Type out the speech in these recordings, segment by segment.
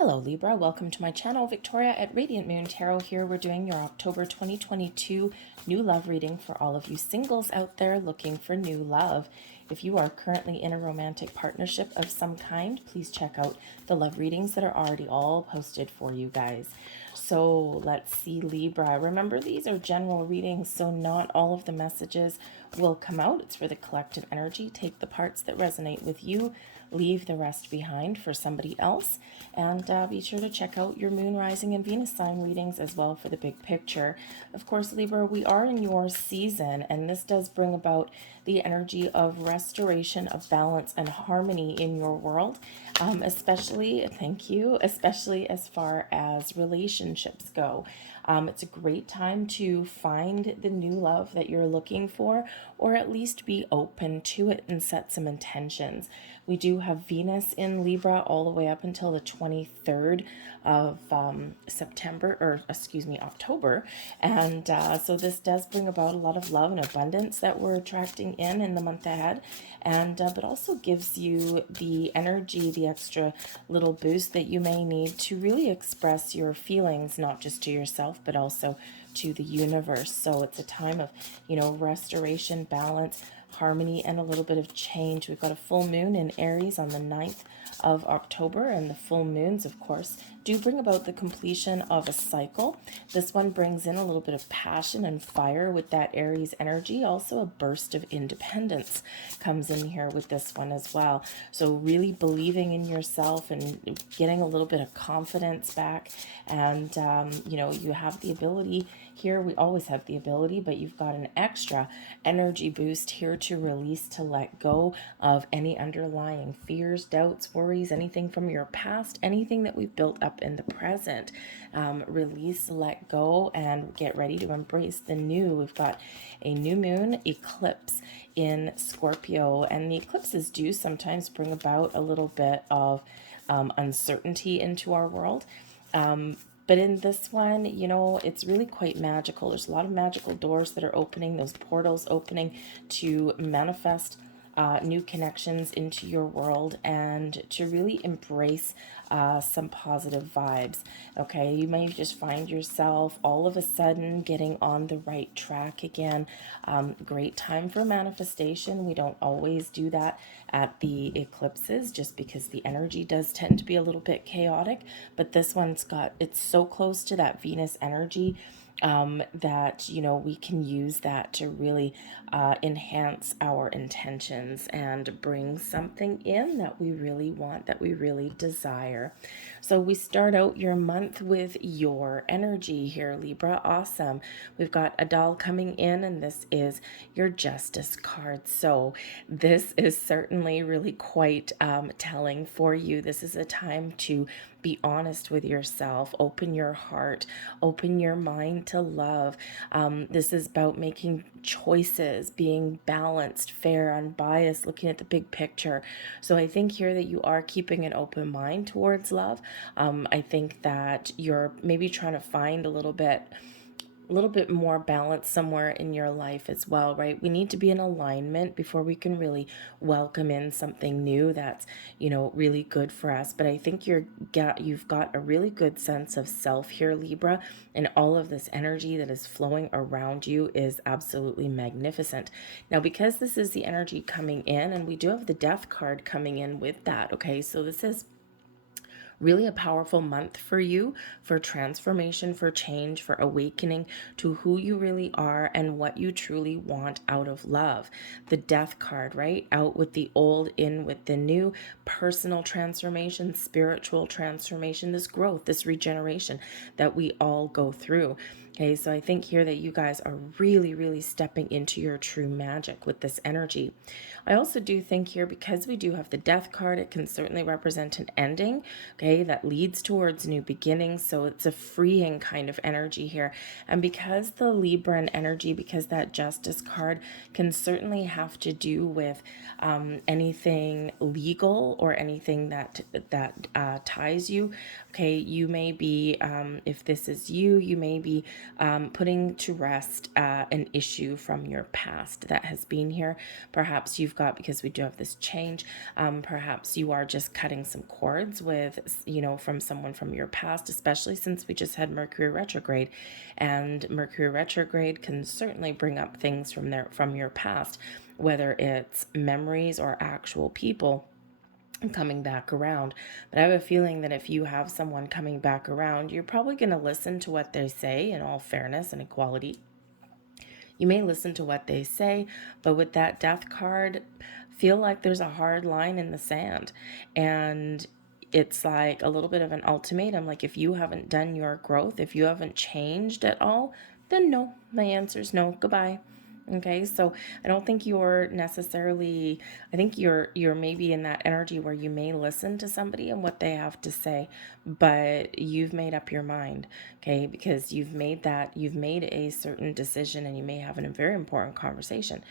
Hello Libra, welcome to my channel. Victoria at Radiant Moon Tarot here. We're doing your October 2022 new love reading for all of you singles out there looking for new love. If you are currently in a romantic partnership of some kind, please check out the love readings that are already all posted for you guys. So let's see, Libra. Remember, these are general readings, so not all of the messages will come out. It's for the collective energy. Take the parts that resonate with you, leave the rest behind for somebody else, and be sure to check out your moon, rising, and Venus sign readings as well for the big picture. Of course, Libra, we are in your season, and this does bring about the energy of restoration, of balance and harmony in your world, especially, thank you, especially as far as relationships go. It's a great time to find the new love that you're looking for, or at least be open to it and set some intentions. We do have Venus in Libra all the way up until the 23rd of October. And so this does bring about a lot of love and abundance that we're attracting in the month ahead. And but also gives you the energy, the extra little boost that you may need to really express your feelings, not just to yourself, but also to the universe. So it's a time of, restoration, balance, harmony, and a little bit of change. We've got a full moon in Aries on the 9th of October, and the full moons, of course, do bring about the completion of a cycle. This one brings in a little bit of passion and fire with that Aries energy. Also a burst of independence comes in here with this one as well. So really believing in yourself and getting a little bit of confidence back. And, you have the ability here. We always have the ability, but you've got an extra energy boost here to release, to let go of any underlying fears, doubts, worries, anything from your past, anything that we've built up in the present. Release, let go, and get ready to embrace the new. We've got a new moon eclipse in Scorpio, and the eclipses do sometimes bring about a little bit of uncertainty into our world. But in this one, it's really quite magical. There's a lot of magical doors that are opening, those portals opening to manifest new connections into your world and to really embrace some positive vibes. Okay, you may just find yourself all of a sudden getting on the right track again. Great time for manifestation. We don't always do that at the eclipses just because the energy does tend to be a little bit chaotic, but this one's it's so close to that Venus energy that we can use that to really enhance our intentions and bring something in that we really want, that we really desire. So we start out your month with your energy here, Libra. Awesome. We've got a doll coming in, and this is your Justice card. So this is certainly really quite telling for you. This is a time to be honest with yourself, open your heart, open your mind to love. This is about making choices, being balanced, fair, unbiased, looking at the big picture. So I think here that you are keeping an open mind towards love. I think that you're maybe trying to find a little bit more balance somewhere in your life as well, right? We need to be in alignment before we can really welcome in something new that's, really good for us. But I think you've got a really good sense of self here, Libra, and all of this energy that is flowing around you is absolutely magnificent. Now, because this is the energy coming in, and we do have the Death card coming in with that, okay? So this is really a powerful month for you, for transformation, for change, for awakening to who you really are and what you truly want out of love. The Death card, right? Out with the old, in with the new, personal transformation, spiritual transformation, this growth, this regeneration that we all go through. Okay, so I think here that you guys are really, really stepping into your true magic with this energy. I also do think here, because we do have the Death card, it can certainly represent an ending, okay, that leads towards new beginnings. So it's a freeing kind of energy here. And because the Libran energy, because that Justice card can certainly have to do with anything legal or anything that ties you. Okay, you may be, if this is you may be putting to rest an issue from your past that has been here. Perhaps you've got, because we do have this change, perhaps you are just cutting some cords with, from someone from your past, especially since we just had Mercury retrograde. And Mercury retrograde can certainly bring up things from your past, whether it's memories or actual people coming back around. But I have a feeling that if you have someone coming back around, you're probably going to listen to what they say in all fairness and equality. You may listen to what they say, but with that death card, feel like there's a hard line in the sand. And it's like a little bit of an ultimatum. Like, if you haven't done your growth, if you haven't changed at all, then no. My answer is no. Goodbye. Okay, so I don't think you're necessarily, I think you're maybe in that energy where you may listen to somebody and what they have to say, but you've made up your mind, okay? Because you've made a certain decision, and you may have a very important conversation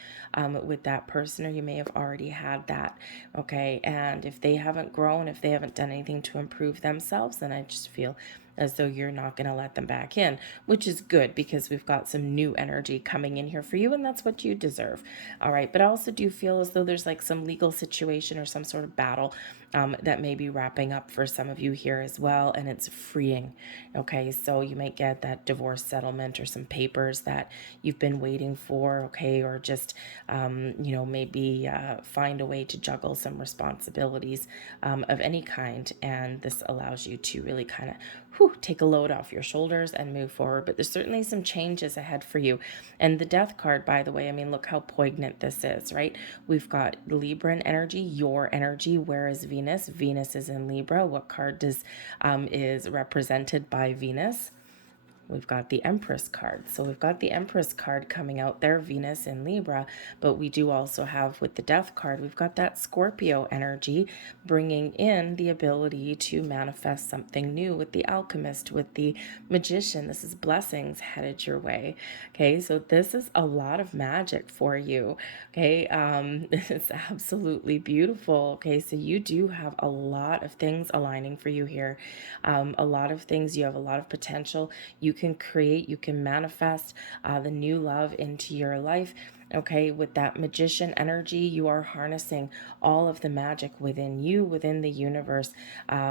with that person, or you may have already had that, okay? And if they haven't grown, if they haven't done anything to improve themselves, then I just feel as though you're not going to let them back in, which is good because we've got some new energy coming in here for you, and that's what you deserve. All right. But I also do feel as though there's like some legal situation or some sort of battle that may be wrapping up for some of you here as well, and it's freeing. Okay. So you might get that divorce settlement or some papers that you've been waiting for. Okay. Or just, maybe find a way to juggle some responsibilities of any kind. And this allows you to really kind of take a load off your shoulders and move forward. But there's certainly some changes ahead for you. And the death card, by the way, I mean, look how poignant this is, right? We've got Libran energy, your energy. Where is Venus? Venus is in Libra. What card is represented by Venus? We've got the Empress card. So we've got the Empress card coming out there, Venus in Libra, but we do also have with the Death card, we've got that Scorpio energy bringing in the ability to manifest something new with the Alchemist, with the Magician. This is blessings headed your way. Okay, so this is a lot of magic for you. Okay, it's absolutely beautiful. Okay, so you do have a lot of things aligning for you here. A lot of things, you have a lot of potential. You can create, you can manifest the new love into your life. Okay, with that Magician energy, you are harnessing all of the magic within you, within the universe,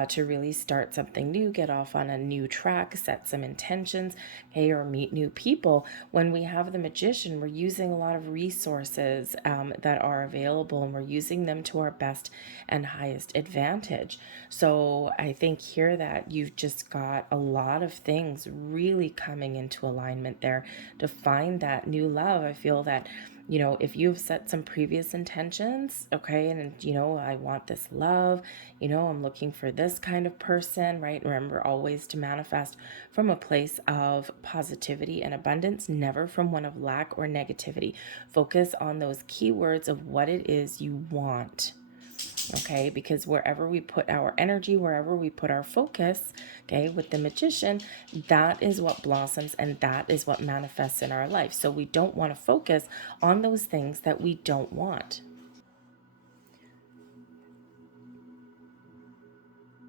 to really start something new, get off on a new track, set some intentions, okay, or meet new people. When we have the Magician, we're using a lot of resources that are available, and we're using them to our best and highest advantage. So I think here that you've just got a lot of things really coming into alignment there to find that new love. I feel that, if you've set some previous intentions, okay, and, I want this love, I'm looking for this kind of person, right? Remember always to manifest from a place of positivity and abundance, never from one of lack or negativity. Focus on those keywords of what it is you want. Okay, because wherever we put our energy, wherever we put our focus, okay, with the Magician, that is what blossoms and that is what manifests in our life. So we don't want to focus on those things that we don't want.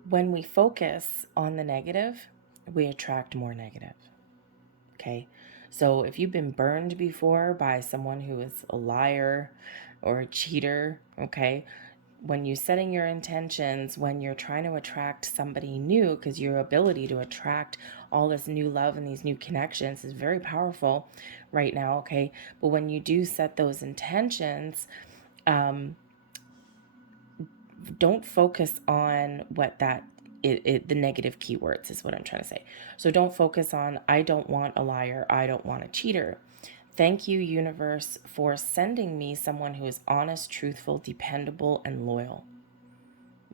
When we focus on the negative, we attract more negative. Okay, so if you've been burned before by someone who is a liar or a cheater, okay, when you're setting your intentions, when you're trying to attract somebody new, because your ability to attract all this new love and these new connections is very powerful right now, okay? But when you do set those intentions, don't focus on what the negative keywords is what I'm trying to say. So don't focus on, I don't want a liar, I don't want a cheater. Thank you, universe, for sending me someone who is honest, truthful, dependable, and loyal.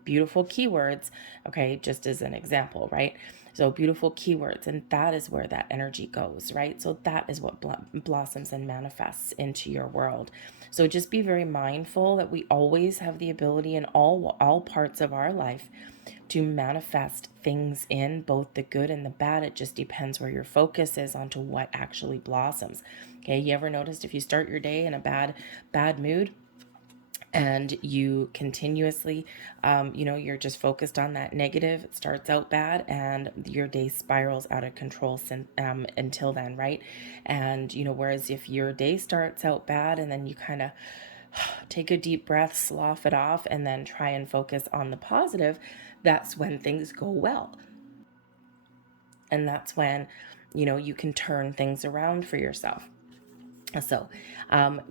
Beautiful keywords, okay, just as an example, right? So beautiful keywords, and that is where that energy goes, right? So that is what blossoms and manifests into your world. So just be very mindful that we always have the ability in all parts of our life to manifest things in both the good and the bad. It just depends where your focus is onto what actually blossoms. Okay, you ever noticed if you start your day in a bad mood, and you continuously, you're just focused on that negative. It starts out bad and your day spirals out of control until then, right? And, whereas if your day starts out bad and then you kind of take a deep breath, slough it off, and then try and focus on the positive, that's when things go well. And that's when, you can turn things around for yourself. So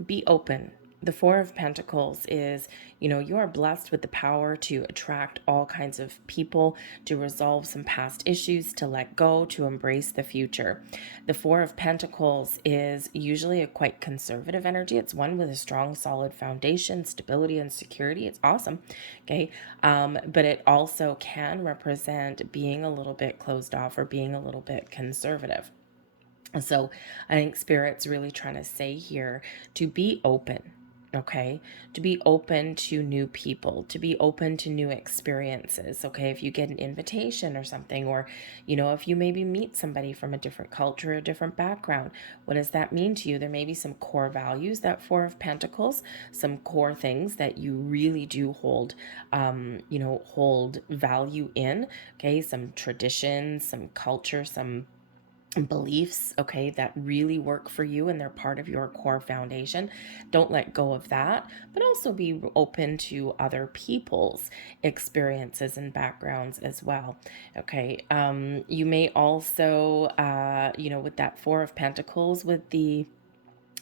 be open. The Four of Pentacles is, you are blessed with the power to attract all kinds of people, to resolve some past issues, to let go, to embrace the future. The Four of Pentacles is usually a quite conservative energy. It's one with a strong, solid foundation, stability, and security. It's awesome. Okay. But it also can represent being a little bit closed off or being a little bit conservative. So I think Spirit's really trying to say here to be open, okay? To be open to new people, to be open to new experiences, okay? If you get an invitation or something, or, if you maybe meet somebody from a different culture, a different background, what does that mean to you? There may be some core values, that Four of Pentacles, some core things that you really do hold, hold value in, okay? Some traditions, some culture, some beliefs, okay, that really work for you and they're part of your core foundation. Don't let go of that, but also be open to other people's experiences and backgrounds as well. Okay. You may also, with that Four of Pentacles, with the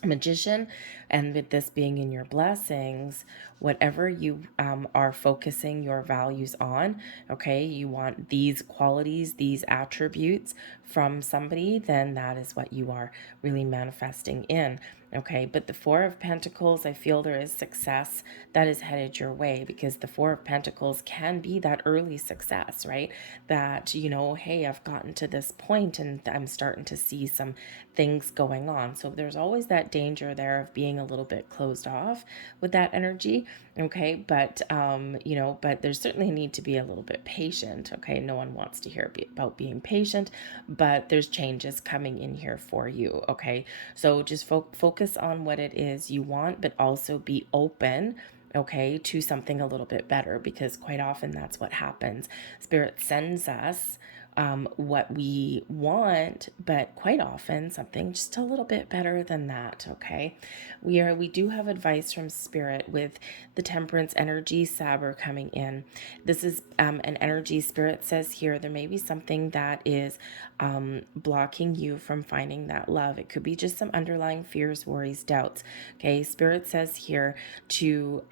Magician, and with this being in your blessings, whatever you are focusing your values on, okay, you want these qualities, these attributes from somebody, then that is what you are really manifesting in. Okay, but the Four of Pentacles, I feel there is success that is headed your way, because the Four of Pentacles can be that early success, right? That, hey, I've gotten to this point and I'm starting to see some things going on. So there's always that danger there of being a little bit closed off with that energy. Okay, but but there's certainly a need to be a little bit patient. Okay, no one wants to hear about being patient, but there's changes coming in here for you. Okay, so just focus on what it is you want, but also be open, okay, to something a little bit better, because quite often that's what happens. Spirit sends us what we want, but quite often something just a little bit better than that. Okay, we do have advice from Spirit with the Temperance energy, Saber, coming in. This is an energy. Spirit says here there may be something that is blocking you from finding that love. It could be just some underlying fears, worries, doubts. Okay, Spirit says here to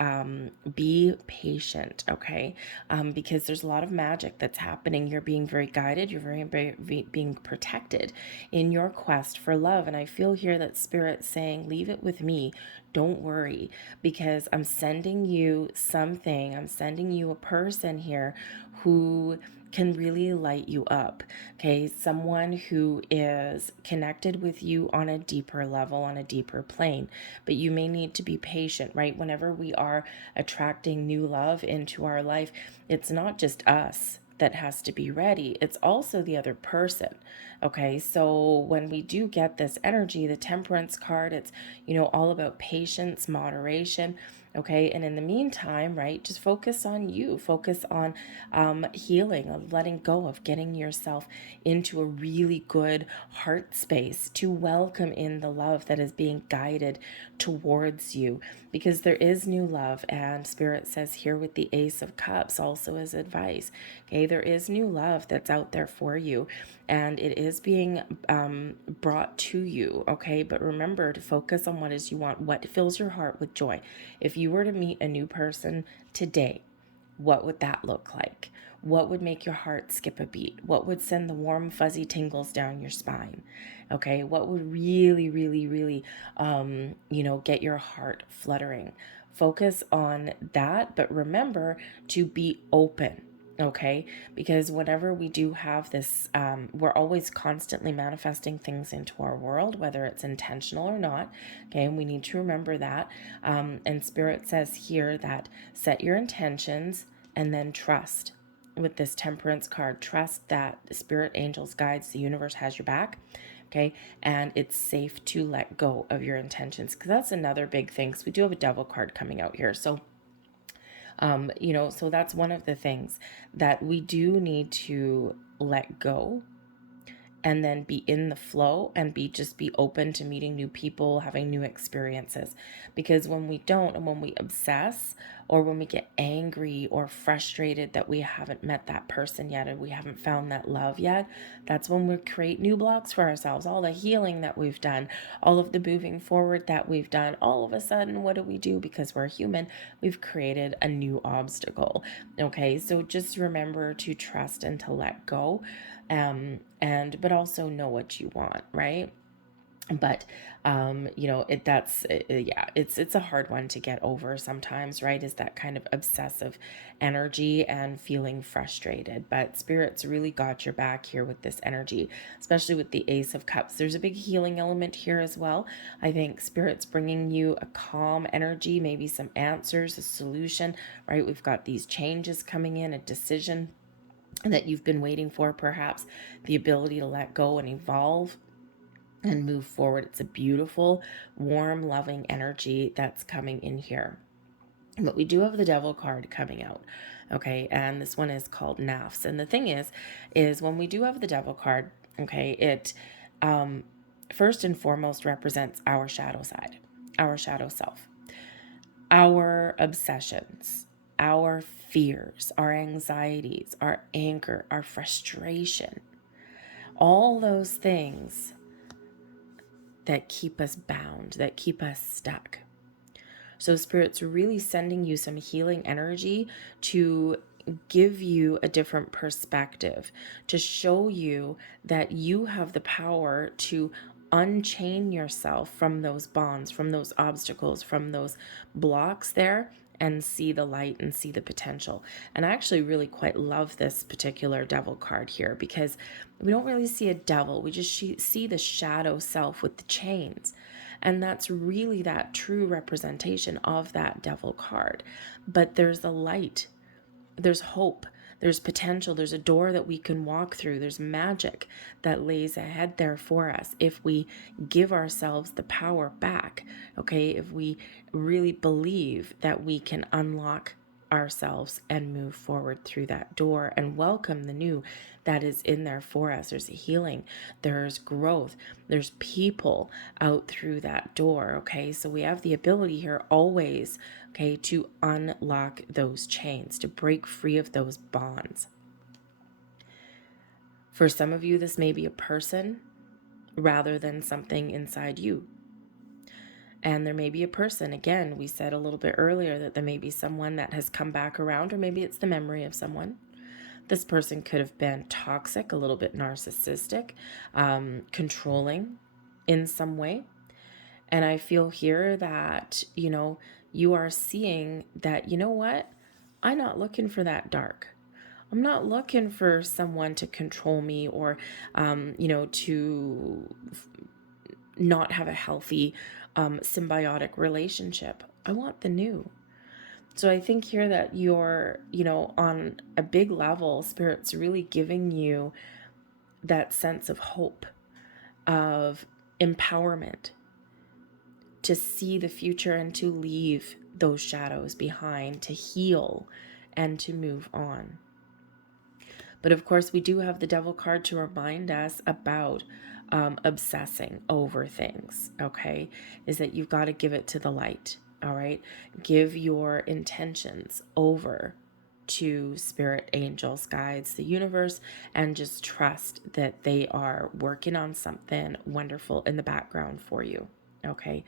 be patient. Okay, because there's a lot of magic that's happening. You're being very guided. You're being protected in your quest for love. And I feel here that Spirit's saying, leave it with me. Don't worry, because I'm sending you something. I'm sending you a person here who can really light you up. Okay, someone who is connected with you on a deeper level, on a deeper plane. But you may need to be patient, right? Whenever we are attracting new love into our life, it's not just us that has to be ready, it's also the other person. Okay, so when we do get this energy, the Temperance card, it's, all about patience, moderation. Okay, and in the meantime, right, just focus on you, focus on healing, of letting go, of getting yourself into a really good heart space to welcome in the love that is being guided towards you, because there is new love. And Spirit says here with the Ace of Cups also as advice, okay, there is new love that's out there for you, and it is being brought to you. Okay, but remember to focus on what is you want, what fills your heart with joy. If you were to meet a new person today, what would that look like? What would make your heart skip a beat? What would send the warm, fuzzy tingles down your spine? Okay, what would really, really, really, get your heart fluttering? Focus on that, but remember to be open. Okay, because whenever we do have this, we're always constantly manifesting things into our world, whether it's intentional or not. Okay, and we need to remember that. And Spirit says here that set your intentions and then trust. With this Temperance card, trust that the Spirit, angels, guides, the universe has your back. Okay, and it's safe to let go of your intentions, because that's another big thing. So we do have a Devil card coming out here, so So that's one of the things that we do need to let go, and then be in the flow and be open to meeting new people, having new experiences. Because when we don't, and when we obsess, or when we get angry or frustrated that we haven't met that person yet, and we haven't found that love yet, that's when we create new blocks for ourselves. All the healing that we've done, all of the moving forward that we've done, all of a sudden, what do? Because we're human, we've created a new obstacle. Okay, so just remember to trust and to let go, but also know what you want, right? But it's a hard one to get over sometimes, right? Is that kind of obsessive energy and feeling frustrated. But Spirit's really got your back here with this energy, especially with the Ace of Cups. There's a big healing element here as well. I think Spirit's bringing you a calm energy, maybe some answers, a solution, right? We've got these changes coming in, a decision that you've been waiting for, perhaps the ability to let go and evolve and move forward. It's a beautiful, warm, loving energy that's coming in here. But we do have the Devil card coming out, okay? And this one is called Nafs. And the thing is when we do have the Devil card, okay, it first and foremost represents our shadow side, our shadow self, our obsessions, our fears, our anxieties, our anger, our frustration, all those things that keep us bound, that keep us stuck. So Spirit's really sending you some healing energy to give you a different perspective, to show you that you have the power to unchain yourself from those bonds, from those obstacles, from those blocks there, and see the light and see the potential. And I actually really quite love this particular Devil card here, because we don't really see a devil. We just see the shadow self with the chains. And that's really that true representation of that Devil card. But there's a light, there's hope, there's potential, there's a door that we can walk through, there's magic that lays ahead there for us if we give ourselves the power back, okay? If we really believe that we can unlock ourselves and move forward through that door and welcome the new that is in there for us. There's a healing, there's growth, there's people out through that door, okay? So we have the ability here always, okay, to unlock those chains, to break free of those bonds. For some of you, this may be a person rather than something inside you. And there may be a person, again, we said a little bit earlier that there may be someone that has come back around, or maybe it's the memory of someone. This person could have been toxic, a little bit narcissistic, controlling in some way. And I feel here that, you are seeing that, you know what? I'm not looking for that dark. I'm not looking for someone to control me or, to not have a healthy, symbiotic relationship. I want the new. So I think here that you're, on a big level, Spirit's really giving you that sense of hope, of empowerment, to see the future and to leave those shadows behind, to heal and to move on. But of course, we do have the Devil card to remind us about obsessing over things, okay? Is that you've got to give it to the light, all right? Give your intentions over to spirit, angels, guides, the universe, and just trust that they are working on something wonderful in the background for you, okay?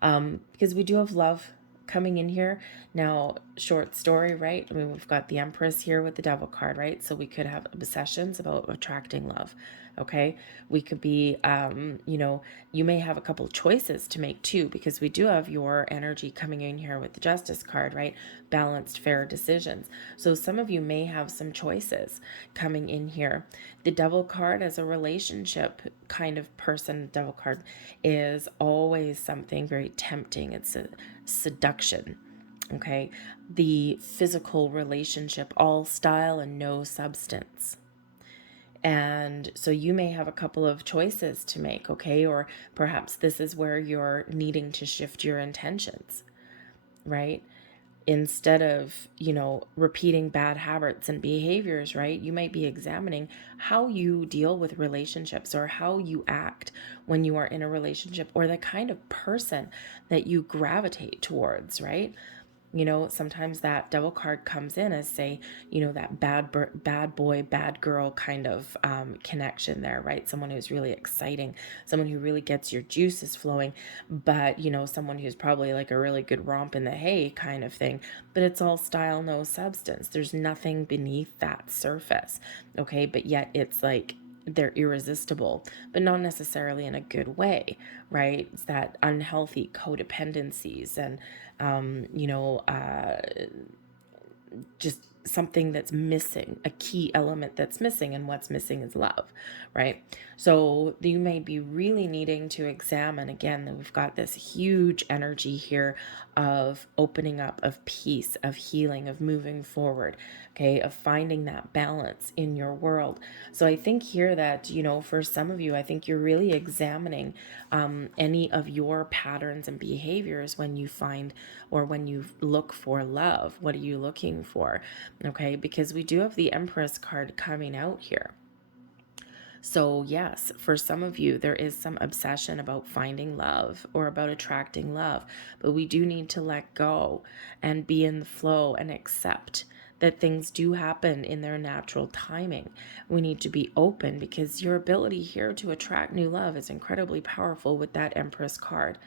Because we do have love coming in here. Now, short story, right? I mean, we've got the Empress here with the Devil card, right? So we could have obsessions about attracting love, okay? We could be, you may have a couple choices to make too, because we do have your energy coming in here with the Justice card, right? Balanced, fair decisions. So some of you may have some choices coming in here. The Devil card as a relationship kind of person, Devil card is always something very tempting. It's a seduction, okay? The physical relationship, all style and no substance. And so you may have a couple of choices to make, okay? Or perhaps this is where you're needing to shift your intentions, right? instead of, repeating bad habits and behaviors, right? You might be examining how you deal with relationships, or how you act when you are in a relationship, or the kind of person that you gravitate towards, right? Sometimes that devil card comes in as, say, that bad boy, bad girl kind of connection there, right? Someone who's really exciting, someone who really gets your juices flowing, but, someone who's probably like a really good romp in the hay kind of thing, but it's all style, no substance. There's nothing beneath that surface, okay? But yet it's like, they're irresistible, but not necessarily in a good way, right? It's that unhealthy codependencies and, just something that's missing, a key element that's missing, and what's missing is love, right? So you may be really needing to examine again that we've got this huge energy here of opening up, of peace, of healing, of moving forward, okay, of finding that balance in your world. So I think here that, for some of you, I think you're really examining any of your patterns and behaviors when you find, or when you look for love. What are you looking for? Okay, because we do have the Empress card coming out here. So yes, for some of you, there is some obsession about finding love or about attracting love, but we do need to let go and be in the flow and accept that things do happen in their natural timing. We need to be open, because your ability here to attract new love is incredibly powerful with that Empress card.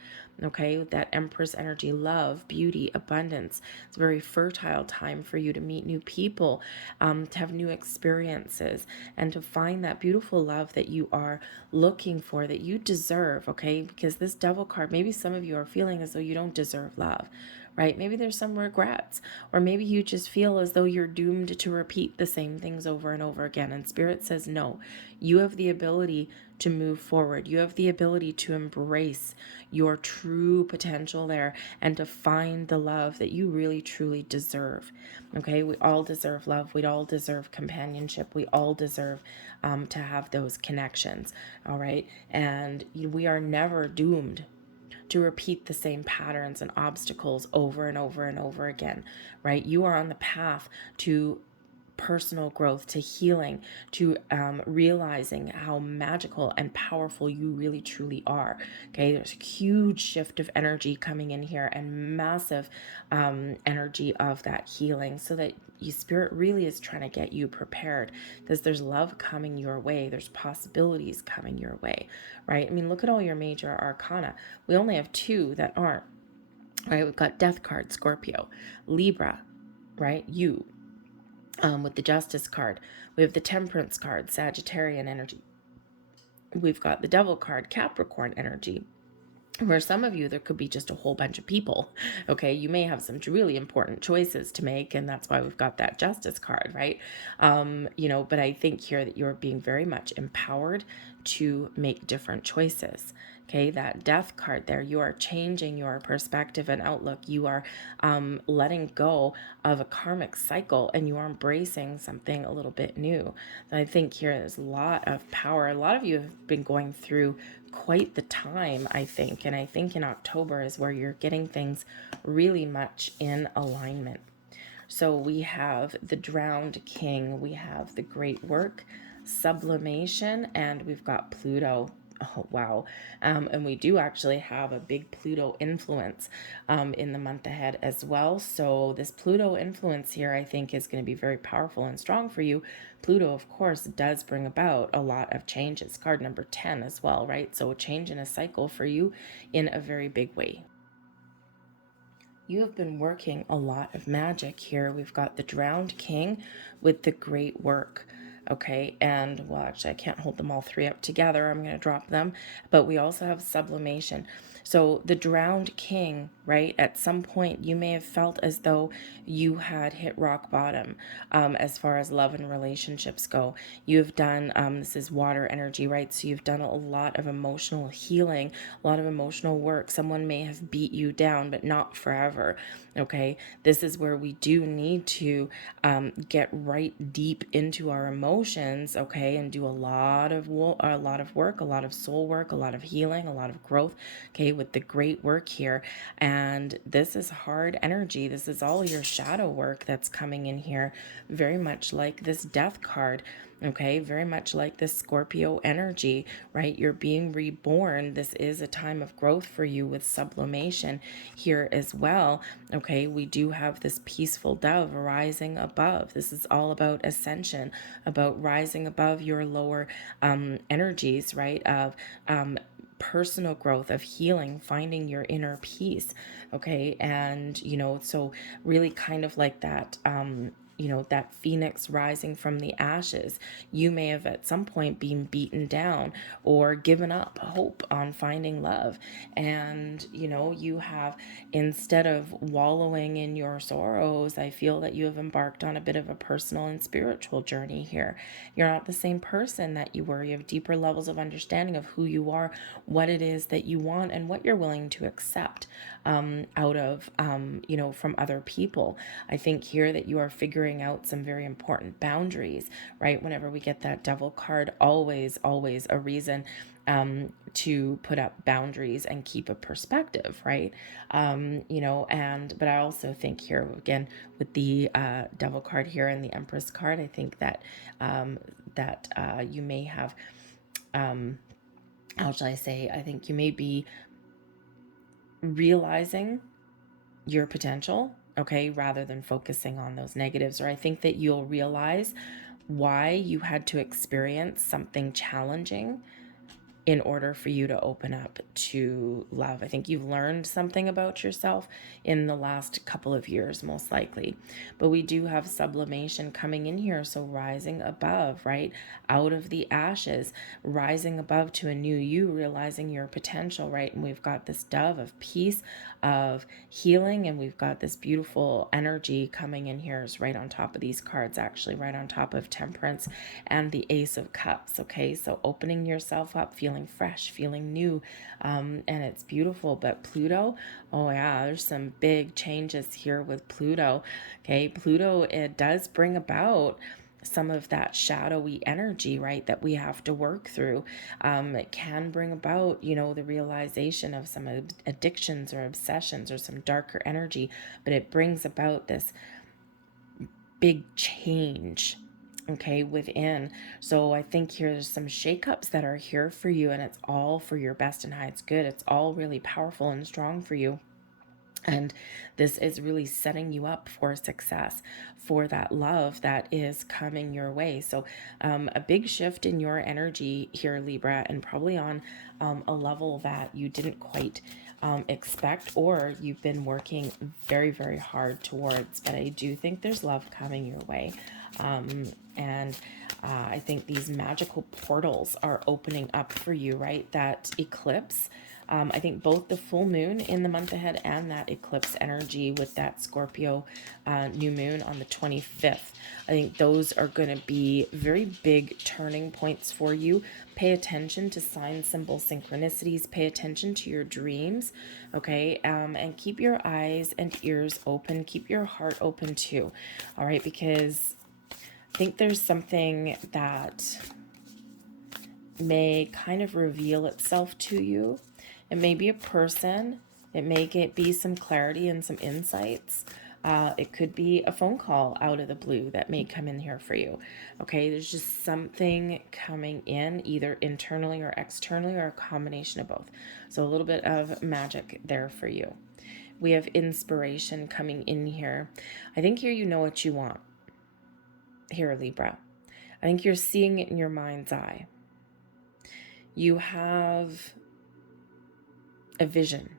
Okay, with that Empress energy, love, beauty, abundance. It's a very fertile time for you to meet new people, to have new experiences, and to find that beautiful love that you are looking for, that you deserve, okay? Because this Devil card, maybe some of you are feeling as though you don't deserve love, right? Maybe there's some regrets, or maybe you just feel as though you're doomed to repeat the same things over and over again. And Spirit says, no, you have the ability to move forward. You have the ability to embrace your true potential there, and to find the love that you really truly deserve. Okay, we all deserve love. We all deserve companionship. We all deserve to have those connections. All right, and we are never doomed to repeat the same patterns and obstacles over and over and over again, right? You are on the path to personal growth, to healing, to realizing how magical and powerful you really truly are. Okay, there's a huge shift of energy coming in here, and massive energy of that healing, so that your Spirit really is trying to get you prepared, because there's love coming your way, there's possibilities coming your way, right? I mean, look at all your major arcana. We only have two that aren't, right? We've got Death card, Scorpio, Libra, right? You, with the Justice card. We have the Temperance card, Sagittarian energy. We've got the Devil card, Capricorn energy. For some of you, there could be just a whole bunch of people. Okay, you may have some really important choices to make, and that's why we've got that Justice card, right? But I think here that you're being very much empowered to make different choices. Okay, that Death card there, you are changing your perspective and outlook. You are letting go of a karmic cycle, and you are embracing something a little bit new. So I think here there's a lot of power. A lot of you have been going through quite the time, I think. And I think in October is where you're getting things really much in alignment. So we have the Drowned King, we have the Great Work, Sublimation, and we've got Pluto. Oh, wow. And we do actually have a big Pluto influence in the month ahead as well. So this Pluto influence here, I think, is going to be very powerful and strong for you. Pluto, of course, does bring about a lot of changes. Card number 10 as well, right? So a change in a cycle for you in a very big way. You have been working a lot of magic here. We've got the Drowned King with the Great Work. Okay, and well, actually, I can't hold them all three up together. I'm going to drop them. But we also have Sublimation. So the Drowned King, right? At some point, you may have felt as though you had hit rock bottom as far as love and relationships go. You've done, this is water energy, right? So you've done a lot of emotional healing, a lot of emotional work. Someone may have beat you down, but not forever. Okay, this is where we do need to get right deep into our emotions, okay, and do a lot of work, a lot of soul work, a lot of healing, a lot of growth. Okay, with the great work here. And this is hard energy. This is all your shadow work that's coming in here, very much like this death card. Okay, very much like this Scorpio energy, right? You're being reborn. This is a time of growth for you with sublimation here as well. Okay, we do have this peaceful dove rising above. This is all about ascension, about rising above your lower energies, right? Of personal growth, of healing, finding your inner peace. Okay, and so really kind of like that that phoenix rising from the ashes. You may have at some point been beaten down or given up hope on finding love. And, you have, instead of wallowing in your sorrows, I feel that you have embarked on a bit of a personal and spiritual journey here. You're not the same person that you were. You have deeper levels of understanding of who you are, what it is that you want, and what you're willing to accept out of, from other people. I think here that you are figuring out some very important boundaries, right? Whenever we get that devil card, always a reason to put up boundaries and keep a perspective, right? But I also think here again with the devil card here and the Empress card, I think that you may have, how shall I say? I think you may be realizing your potential, okay, rather than focusing on those negatives. Or I think that you'll realize why you had to experience something challenging in order for you to open up to love. I think you've learned something about yourself in the last couple of years, most likely. But we do have sublimation coming in here. So rising above, right? Out of the ashes, rising above to a new you, realizing your potential, right? And we've got this dove of peace, of healing, and we've got this beautiful energy coming in here is right on top of these cards, actually, right on top of Temperance and the Ace of Cups. Okay, so opening yourself up, feeling fresh, feeling new, and it's beautiful. But Pluto, oh yeah, there's some big changes here with Pluto. Okay, Pluto, it does bring about some of that shadowy energy, right, that we have to work through. It can bring about, the realization of some addictions or obsessions or some darker energy, but it brings about this big change, okay, within. So I think here's some shakeups that are here for you, and it's all for your best and high. It's good. It's all really powerful and strong for you. And this is really setting you up for success, for that love that is coming your way. So a big shift in your energy here, Libra, and probably on a level that you didn't quite expect, or you've been working very, very hard towards. But I do think there's love coming your way. And I think these magical portals are opening up for you, right? That eclipse. I think both the full moon in the month ahead and that eclipse energy with that Scorpio new moon on the 25th. I think those are going to be very big turning points for you. Pay attention to sign, symbol, synchronicities. Pay attention to your dreams, okay? And keep your eyes and ears open. Keep your heart open too, all right? Because I think there's something that may kind of reveal itself to you. It may be a person. It may be some clarity and some insights. It could be a phone call out of the blue that may come in here for you. Okay, there's just something coming in, either internally or externally, or a combination of both. So a little bit of magic there for you. We have inspiration coming in here. I think here you know what you want. Here, Libra. I think you're seeing it in your mind's eye. You have a vision.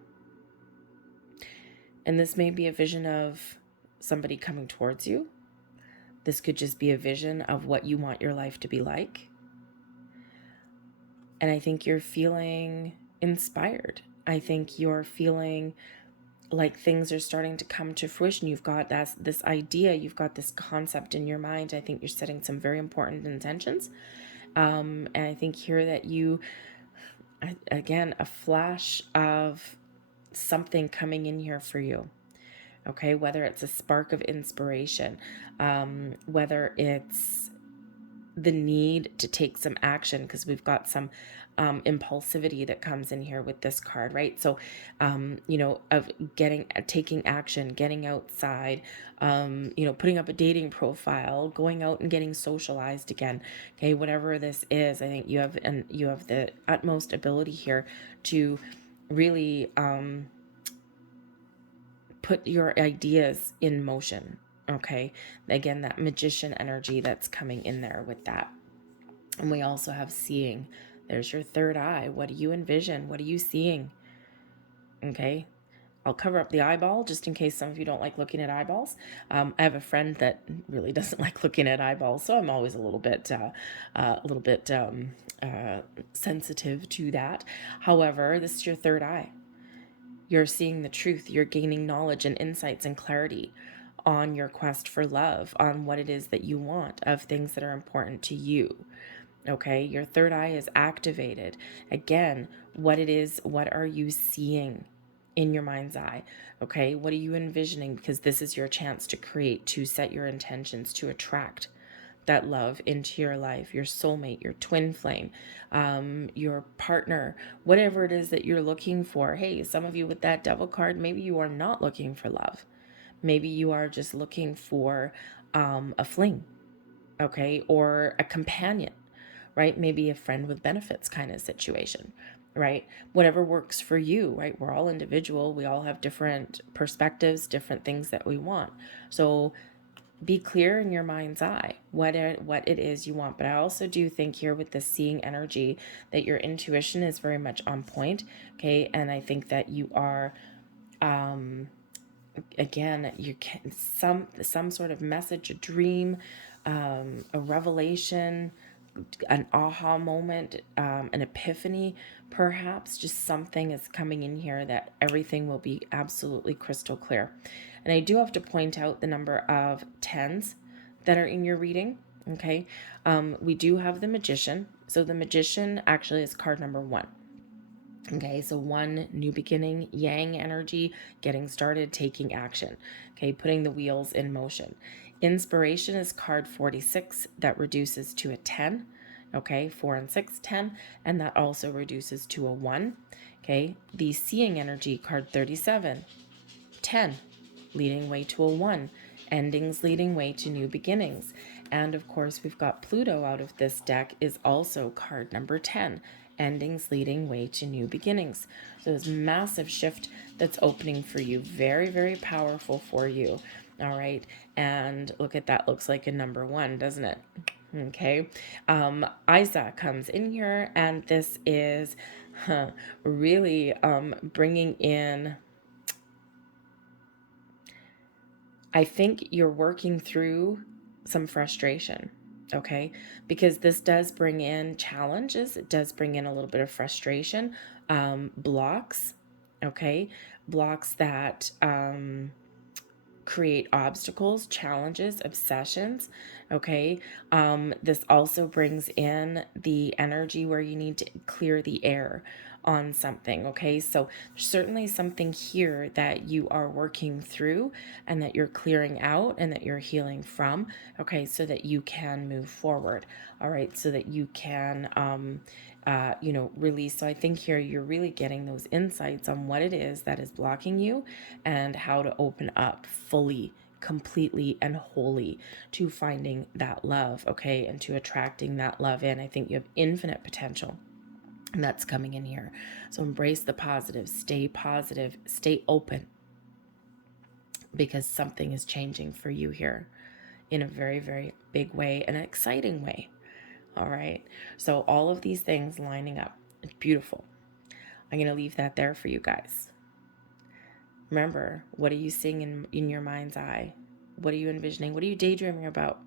And this may be a vision of somebody coming towards you. This could just be a vision of what you want your life to be like. And I think you're feeling inspired. I think you're feeling like things are starting to come to fruition. You've got this idea, you've got this concept in your mind. I think you're setting some very important intentions. And I think here that you, again, a flash of something coming in here for you. Okay, whether it's a spark of inspiration, whether it's the need to take some action, because we've got some impulsivity that comes in here with this card, right? So, of taking action, getting outside, putting up a dating profile, going out and getting socialized again. Okay, whatever this is, I think you have the utmost ability here to really put your ideas in motion. Okay, again, that magician energy that's coming in there with that. And we also have seeing. There's your third eye. What do you envision? What are you seeing? Okay, I'll cover up the eyeball just in case some of you don't like looking at eyeballs. I have a friend that really doesn't like looking at eyeballs, so I'm always a little bit sensitive to that. However, this is your third eye. You're seeing the truth. You're gaining knowledge and insights and clarity on your quest for love, on what it is that you want, of things that are important to you. Okay, your third eye is activated. Again, what are you seeing in your mind's eye? Okay, what are you envisioning? Because this is your chance to create, to set your intentions, to attract that love into your life, your soulmate, your twin flame, your partner, whatever it is that you're looking for. Hey, some of you with that devil card, maybe you are not looking for love. Maybe you are just looking for a fling, okay, or a companion, right? Maybe a friend with benefits kind of situation, right? Whatever works for you, right? We're all individual. We all have different perspectives, different things that we want. So be clear in your mind's eye what it is you want. But I also do think here with the seeing energy that your intuition is very much on point, okay? And I think that you are, again, you can some sort of message, a dream, a revelation, an aha moment, an epiphany, perhaps. Just something is coming in here that everything will be absolutely crystal clear. And I do have to point out the number of 10s that are in your reading. Okay, we do have the Magician. So the Magician actually is card number 1. Okay, so 1, new beginning, yang energy, getting started, taking action. Okay, putting the wheels in motion. Inspiration is card 46, that reduces to a 10. Okay, 4 and 6, 10, and that also reduces to a 1. Okay, the seeing energy, card 37, 10, leading way to a 1. Endings leading way to new beginnings. And of course, we've got Pluto out of this deck, is also card number 10. Endings leading way to new beginnings. So this massive shift that's opening for you. Very, very powerful for you. All right. And look at that. Looks like a number 1, doesn't it? Okay. Isa comes in here, and this is really bringing in, I think you're working through some frustration, okay? Because this does bring in challenges. It does bring in a little bit of frustration, blocks, okay? Blocks that create obstacles, challenges, obsessions, okay? This also brings in the energy where you need to clear the air on something, okay? So there's certainly something here that you are working through and that you're clearing out and that you're healing from, okay? So that you can move forward, all right? So that you can, release. So I think here you're really getting those insights on what it is that is blocking you and how to open up fully, completely, and wholly to finding that love, okay? And to attracting that love in. I think you have infinite potential. And that's coming in here. So embrace the positive, stay open, because something is changing for you here in a very, very big way, an exciting way. All right. So all of these things lining up. It's beautiful. I'm going to leave that there for you guys. Remember, what are you seeing in your mind's eye? What are you envisioning? What are you daydreaming about?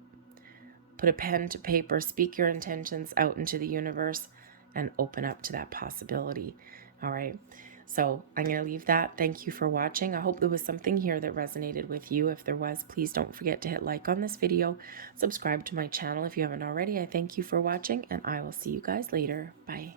Put a pen to paper, speak your intentions out into the universe, and open up to that possibility. All right. So I'm going to leave that. Thank you for watching. I hope there was something here that resonated with you. If there was, please don't forget to hit like on this video. Subscribe to my channel if you haven't already. I thank you for watching, and I will see you guys later. Bye.